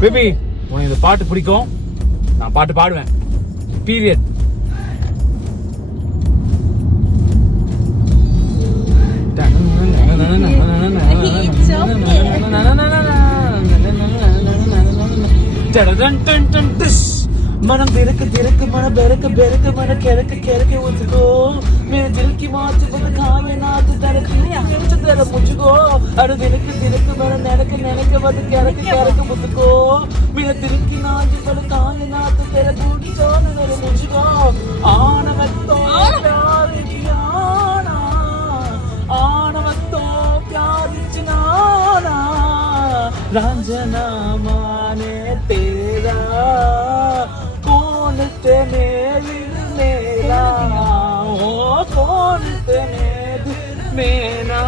Baby உனக்கு இந்த பாட்டு பிடிக்கும், நான் பாட்டு பாடுவேன். பீரியட். मனம் திறக்க திறக்க மன பெருக்க பெருக்க மன கிழக்க கிழக்க ஊத்துக்கோ मेरे दिल की मौत बद खाए नात दरक मिर्च दर मुझको अरे दिलक दिलक मना ननक ननक बद किरक किरक मुझको मेरे दिल की नाज बद खाए नात तेरा दूरी जान दर मुझको आनवतो प्यार कियाना आनवतो प्यार चिनाना रंजना माने तेरा कौन ते मेरा ओ कौन ते मेरा